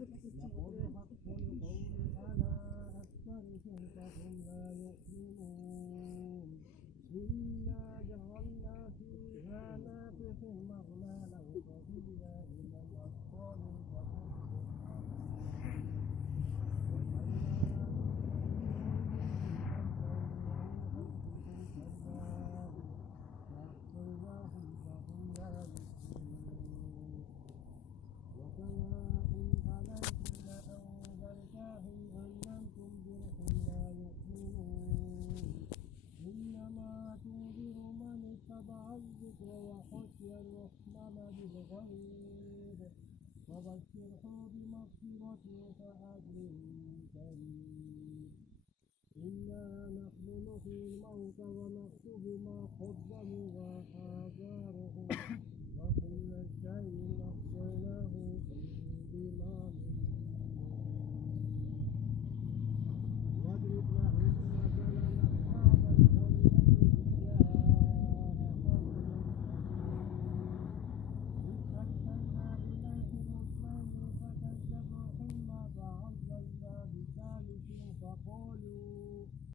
لقد حق القول على أكثرهم فهم لا يؤمنون إنا جعلنا في أعناقهم أغلالا فهي إلى الأذقان فهم وخشي الرحمن بالغيب فبشره بمغفرة وأجر كريم إنا نحن نحيي الموتى ونكتب ما قدموا وآثارهم وكل شيء